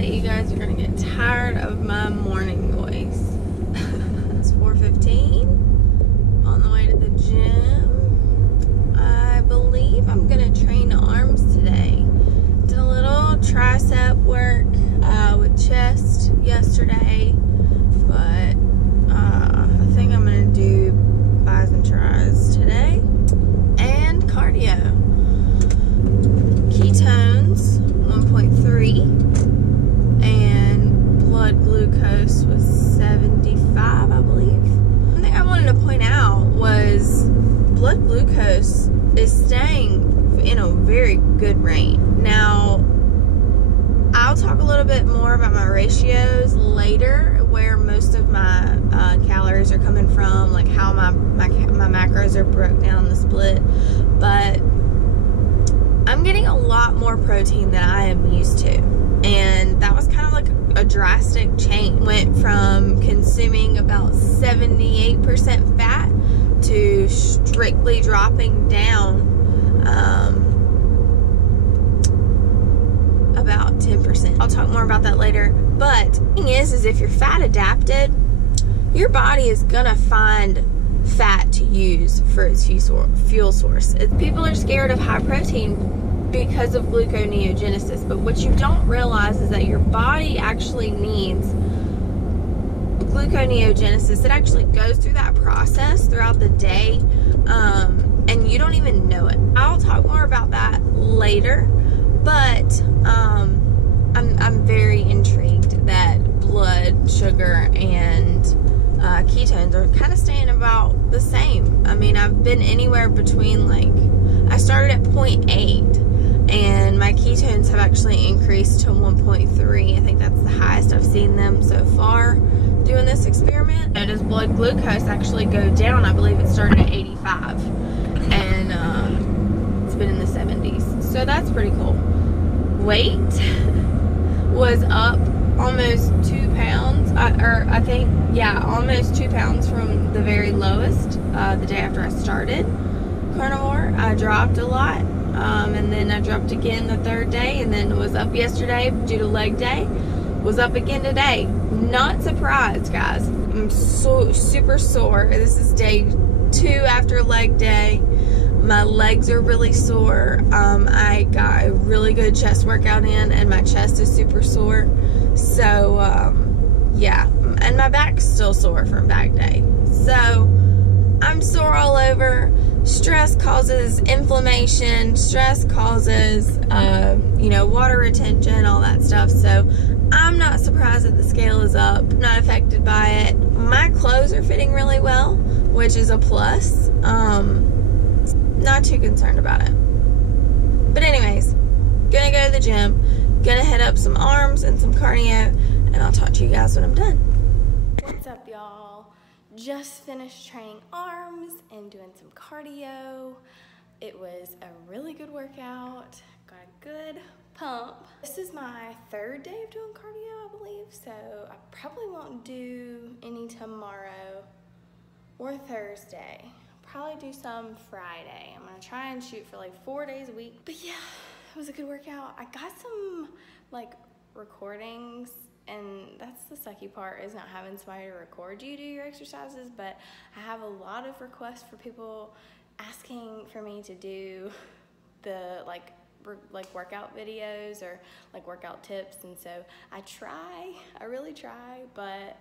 bet you guys are gonna get tired of my morning voice. It's 4:15 on the way to the gym. I believe I'm gonna train arms today. Did a little tricep work with chest yesterday, but I think I'm gonna do bis and tris today, and cardio. Ketones 1.3 and blood glucose was 75, I believe. One thing I wanted to point out was blood glucose is staying in a very good range. Now, I'll talk a little bit more about my ratios later, where most of my calories are coming from, like how my macros are broke down in the split, but I'm getting a lot more protein than I am used to, and that was kind of like a drastic change. Went from consuming about 78% fat to strictly dropping down about 10%. I'll talk more about that later, but the thing is if you're fat adapted, your body is gonna find fat to use for its fuel source. People are scared of high protein because of gluconeogenesis, but what you don't realize is that your body actually needs gluconeogenesis. It actually goes through that process throughout the day, and you don't even know it. I'll talk more about that later, but I'm very intrigued that blood sugar and ketones are kind of staying about the same. I mean, I've been anywhere between, like, I started at 0.8 and my ketones have actually increased to 1.3. I think that's the highest I've seen them so far doing this experiment. And does blood glucose actually go down? I believe it started at 85 and it's been in the 70s, so that's pretty cool. Weight was up almost 2 pounds, I think, yeah, almost 2 pounds from the very lowest the day after I started carnivore. I dropped a lot, and then I dropped again the third day, and then was up yesterday due to leg day, was up again today. Not surprised, guys. I'm so super sore. This is day 2 after leg day. My legs are really sore. I got a really good chest workout in, and my chest is super sore. So, yeah, and my back's still sore from back day. So, I'm sore all over. Stress causes inflammation. Stress causes, you know, water retention, all that stuff. So, I'm not surprised that the scale is up. I'm not affected by it. My clothes are fitting really well, which is a plus. Not too concerned about it. But anyways, gonna go to the gym, gonna hit up some arms and some cardio, and I'll talk to you guys when I'm done. What's up, y'all? Just finished training arms and doing some cardio. It was a really good workout, got a good pump. This is my 3rd day of doing cardio, I believe, so I probably won't do any tomorrow or Thursday. Probably do some Friday. I'm gonna try and shoot for like 4 days a week. But yeah, it was a good workout. I got some like recordings, and that's the sucky part, is not having somebody to record you do your exercises. But I have a lot of requests for people asking for me to do the like workout videos or like workout tips, and so I really try, but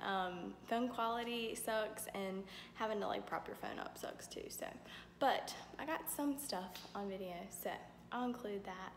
phone quality sucks, and having to like prop your phone up sucks too. So, but I got some stuff on video, so I'll include that.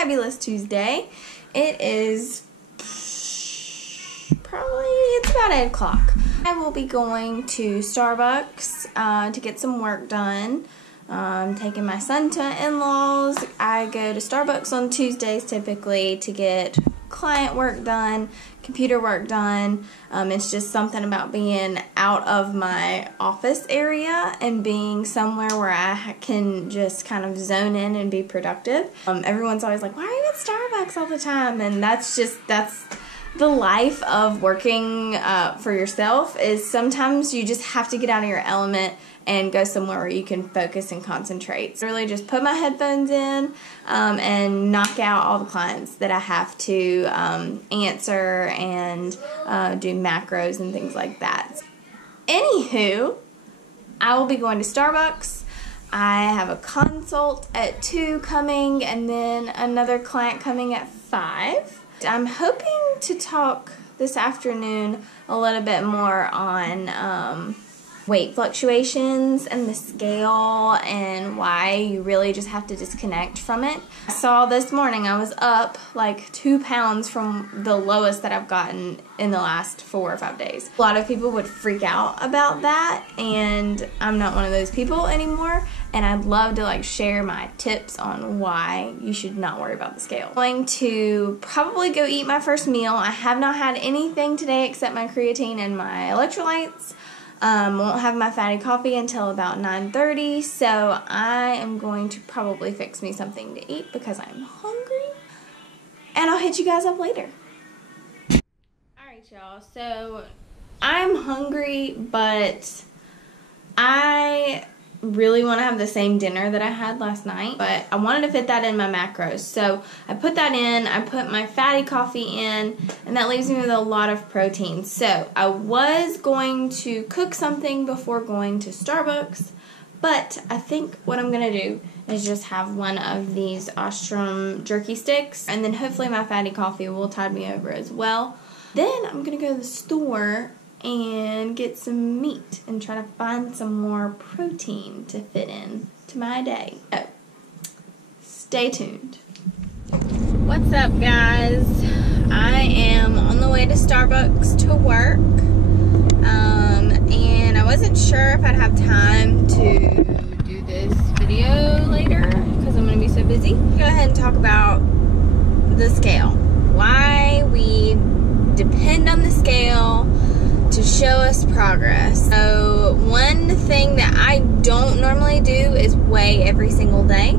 fabulous Tuesday. It is it's about 8 o'clock. I will be going to Starbucks to get some work done. Taking my son to in-laws. I go to Starbucks on Tuesdays typically to get client work done, computer work done. It's just something about being out of my office area and being somewhere where I can just kind of zone in and be productive. Everyone's always like, why are you at Starbucks all the time? And that's the life of working for yourself, is sometimes you just have to get out of your element and go somewhere where you can focus and concentrate. So really just put my headphones in and knock out all the clients that I have to answer and do macros and things like that. Anywho, I will be going to Starbucks. I have a consult at 2 coming, and then another client coming at 5. I'm hoping to talk this afternoon a little bit more on weight fluctuations and the scale and why you really just have to disconnect from it. I saw this morning I was up like 2 pounds from the lowest that I've gotten in the last 4 or 5 days. A lot of people would freak out about that, and I'm not one of those people anymore, and I'd love to like share my tips on why you should not worry about the scale. I'm going to probably go eat my first meal. I have not had anything today except my creatine and my electrolytes. Won't have my fatty coffee until about 9:30, so I am going to probably fix me something to eat because I'm hungry, and I'll hit you guys up later. Alright y'all, so I'm hungry, but I really want to have the same dinner that I had last night, but I wanted to fit that in my macros, so I put that in. I put my fatty coffee in, and that leaves me with a lot of protein. So I was going to cook something before going to Starbucks, but I think what I'm gonna do is just have one of these Ostrom jerky sticks, and then hopefully my fatty coffee will tide me over as well. Then I'm gonna go to the store and get some meat and try to find some more protein to fit in to my day. So, stay tuned. What's up, guys? I am on the way to Starbucks to work, and I wasn't sure if I'd have time to do this video later because I'm going to be so busy. Go ahead and talk about the scale. Why we depend on the scale to show us progress. So one thing that I don't normally do is weigh every single day.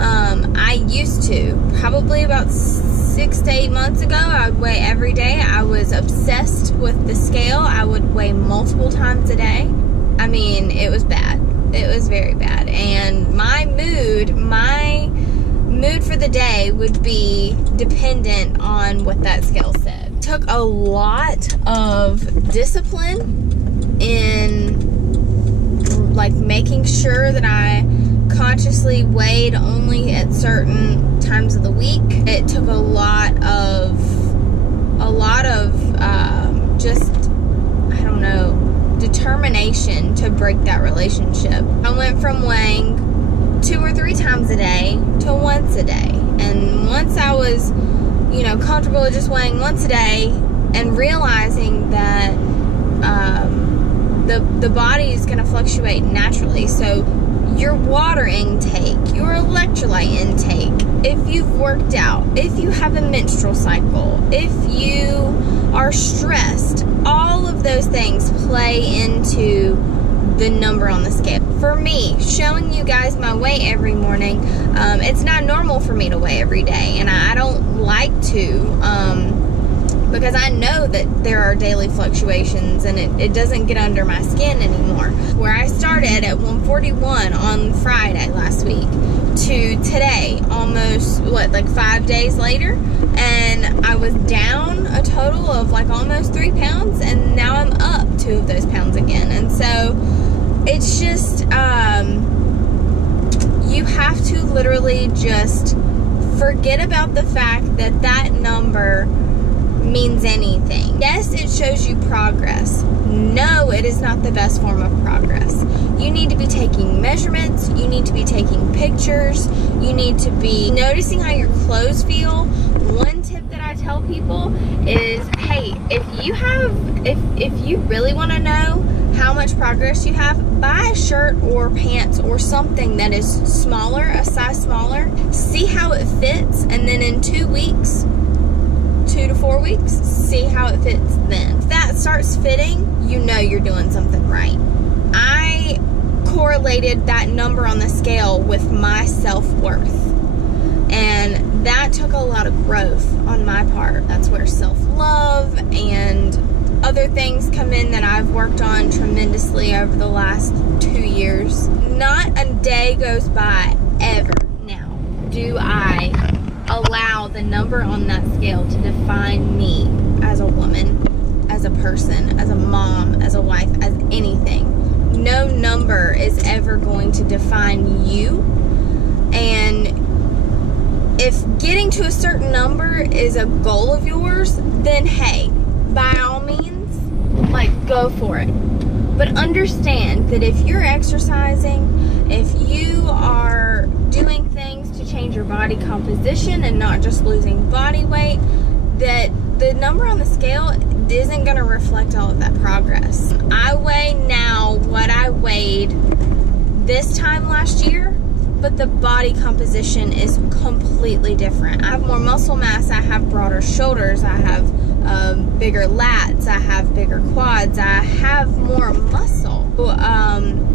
I used to, probably about 6 to 8 months ago, I would weigh every day. I was obsessed with the scale. I would weigh multiple times a day. I mean, it was bad. It was very bad. And my mood for the day would be dependent on what that scale said. Took a lot of discipline in like making sure that I consciously weighed only at certain times of the week. It took a lot of just, I don't know, determination to break that relationship. I went from weighing 2 or 3 times a day to once a day, and once I was comfortable with just weighing once a day and realizing that the body is going to fluctuate naturally. So your water intake, your electrolyte intake, if you've worked out, if you have a menstrual cycle, if you are stressed, all of those things play into the number on the scale. For me, showing you guys my weight every morning, it's not normal for me to weigh every day, and I don't like to, because I know that there are daily fluctuations, and it doesn't get under my skin anymore. Where I started at 141 on Friday last week to today, almost, like 5 days later, and I was down a total of like almost 3 pounds, and now I'm up 2 of those pounds again. And so it's just, you have to literally just forget about the fact that that number means anything. Yes, it shows you progress. No, it is not the best form of progress. You need to be taking measurements. You need to be taking pictures. You need to be noticing how your clothes feel. One tip that I tell people is, hey, if you really want to know how much progress you have, buy a shirt or pants or something that is smaller, a size smaller. See how it fits, and then in 2 weeks, 2 to 4 weeks, see how it fits then. If that starts fitting, you know you're doing something right. I correlated that number on the scale with my self-worth, and that took a lot of growth on my part. That's where self-love and other things come in that I've worked on tremendously over the last 2 years. Not a day goes by ever now do I allow the number on that scale to define me as a woman, as a person, as a mom, as a wife, as anything. No number is ever going to define you. And if getting to a certain number is a goal of yours, then hey, by all means, like, go for it. But understand that if you're exercising, if you are doing things to change your body composition and not just losing body weight, that the number on the scale isn't going to reflect all of that progress. I weigh now what I weighed this time last year, but the body composition is completely different. I have more muscle mass, I have broader shoulders, I have bigger lats, I have bigger quads, I have more muscle.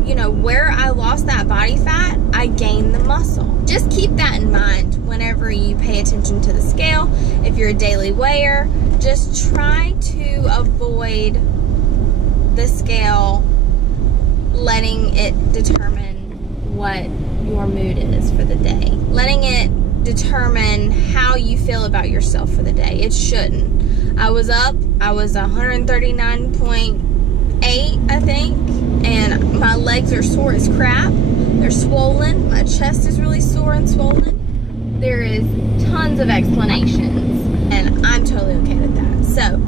You know, where I lost that body fat, I gained the muscle. Just keep that in mind whenever you pay attention to the scale. If you're a daily weigher, just try to avoid the scale letting it determine what your mood is for the day. Letting it determine how you feel about yourself for the day. It shouldn't. I was up, I was 139.8, I think, and my legs are sore as crap. They're swollen. My chest is really sore and swollen. There is tons of explanations, and I'm totally okay with that. So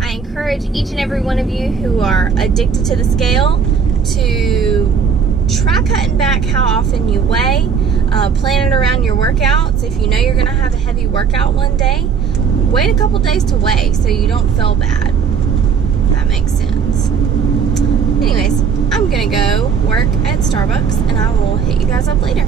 I encourage each and every one of you who are addicted to the scale to try cutting back how often you weigh. Plan it around your workouts. If you know you're going to have a heavy workout one day, wait a couple days to weigh so you don't feel bad. That makes sense. Anyways, I'm going to go work at Starbucks, and I will hit you guys up later.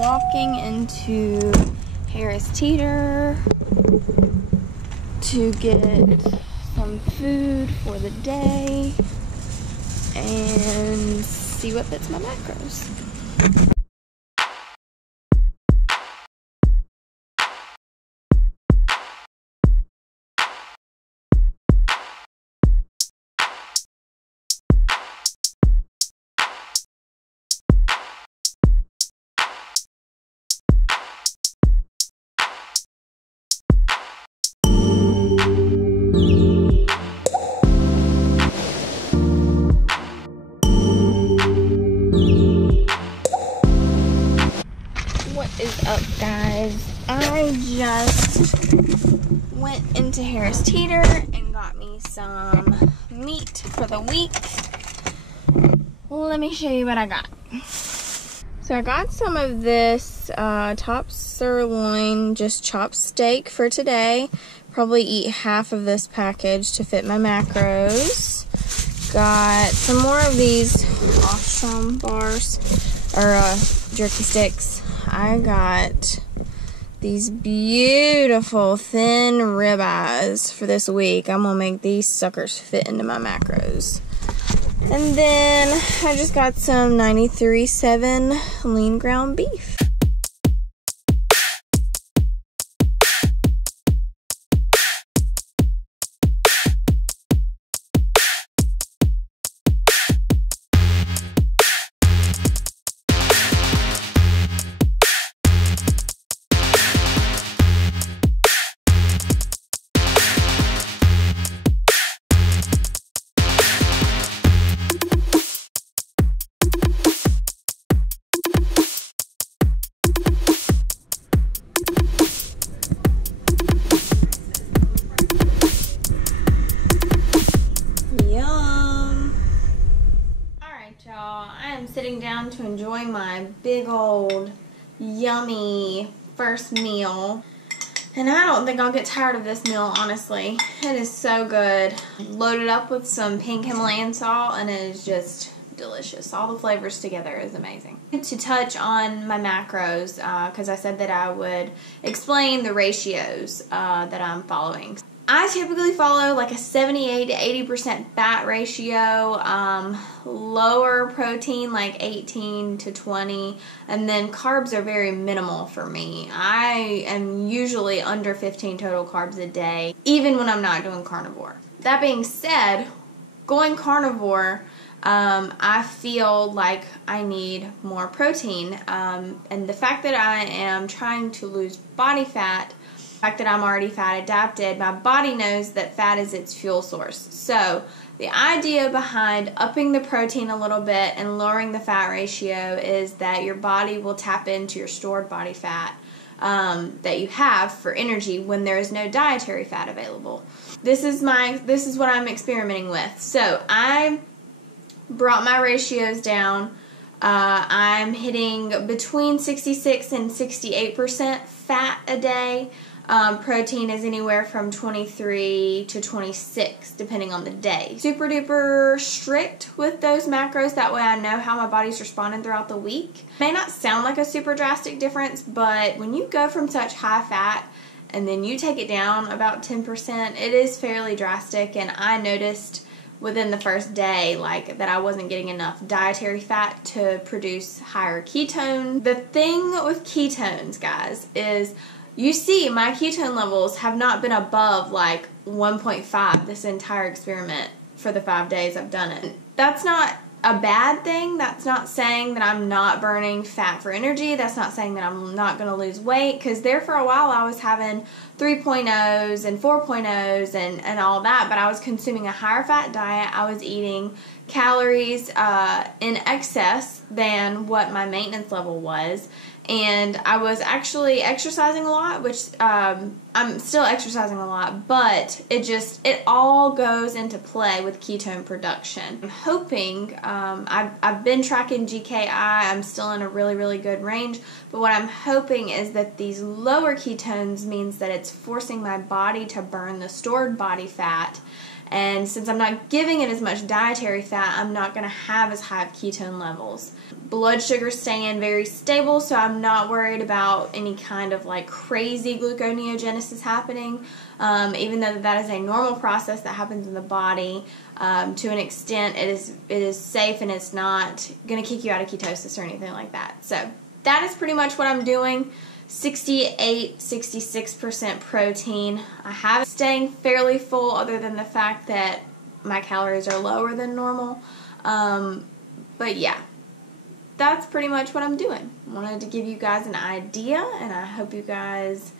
Walking into Harris Teeter to get some food for the day and see what fits my macros. Up, guys, I just went into Harris Teeter and got me some meat for the week. Well, let me show you what I got. So I got some of this top sirloin, just chopped steak for today. Probably eat half of this package to fit my macros. Got some more of these awesome bars, or jerky sticks. I got these beautiful thin ribeyes for this week. I'm gonna make these suckers fit into my macros. And then I just got some 93.7 lean ground beef. down to enjoy my big old yummy first meal. And I don't think I'll get tired of this meal, honestly. It is so good. Loaded up with some pink Himalayan salt, and it is just delicious. All the flavors together is amazing. To touch on my macros, because I said that I would explain the ratios that I'm following. I typically follow like a 78 to 80% fat ratio, lower protein like 18 to 20, and then carbs are very minimal for me. I am usually under 15 total carbs a day, even when I'm not doing carnivore. That being said, going carnivore, I feel like I need more protein, and the fact that I am trying to lose body fat, the fact that I'm already fat adapted, my body knows that fat is its fuel source. So the idea behind upping the protein a little bit and lowering the fat ratio is that your body will tap into your stored body fat that you have for energy when there is no dietary fat available. This is what I'm experimenting with. So I brought my ratios down. I'm hitting between 66 and 68% fat a day. Protein is anywhere from 23 to 26 depending on the day. Super duper strict with those macros, that way I know how my body's responding throughout the week. May not sound like a super drastic difference, but when you go from such high fat and then you take it down about 10%, it is fairly drastic, and I noticed within the first day like that I wasn't getting enough dietary fat to produce higher ketones. The thing with ketones, guys, is you see my ketone levels have not been above like 1.5 this entire experiment for the 5 days I've done it. That's not a bad thing. That's not saying that I'm not burning fat for energy. That's not saying that I'm not going to lose weight, because there for a while I was having 3.0s and 4.0s and all that, but I was consuming a higher fat diet. I was eating calories in excess than what my maintenance level was, and I was actually exercising a lot, which I'm still exercising a lot, but it all goes into play with ketone production. I'm hoping, I've been tracking GKI, I'm still in a really, really good range, but what I'm hoping is that these lower ketones means that it's forcing my body to burn the stored body fat. And since I'm not giving it as much dietary fat, I'm not going to have as high of ketone levels. Blood sugar's staying very stable, so I'm not worried about any kind of like crazy gluconeogenesis happening, even though that is a normal process that happens in the body. To an extent, it is safe, and it's not going to kick you out of ketosis or anything like that. So that is pretty much what I'm doing. 68, 66% protein. I have it staying fairly full, other than the fact that my calories are lower than normal. But yeah, that's pretty much what I'm doing. I wanted to give you guys an idea, and I hope you guys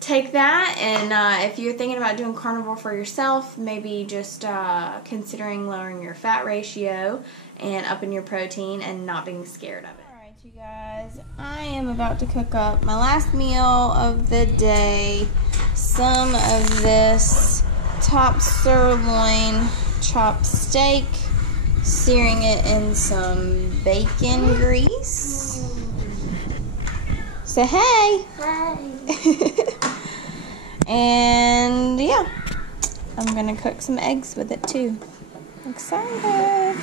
take that. And if you're thinking about doing carnivore for yourself, maybe just considering lowering your fat ratio and upping your protein and not being scared of it. You guys, I am about to cook up my last meal of the day. Some of this top sirloin chopped steak, searing it in some bacon grease. Say hey. Hi. And yeah, I'm gonna cook some eggs with it too. Excited.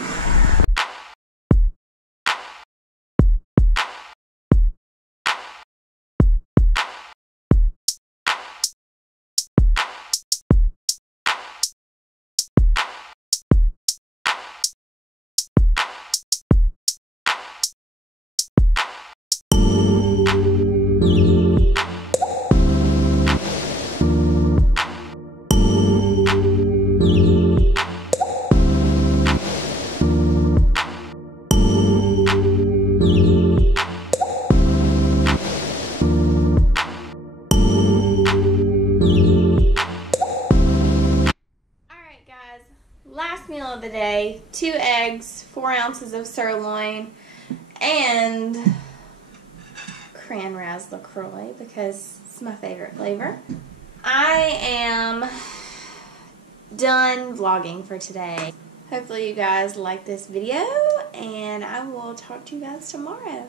Last meal of the day, 2 eggs, 4 ounces of sirloin, and Cran-Raz LaCroix because it's my favorite flavor. I am done vlogging for today. Hopefully you guys like this video, and I will talk to you guys tomorrow.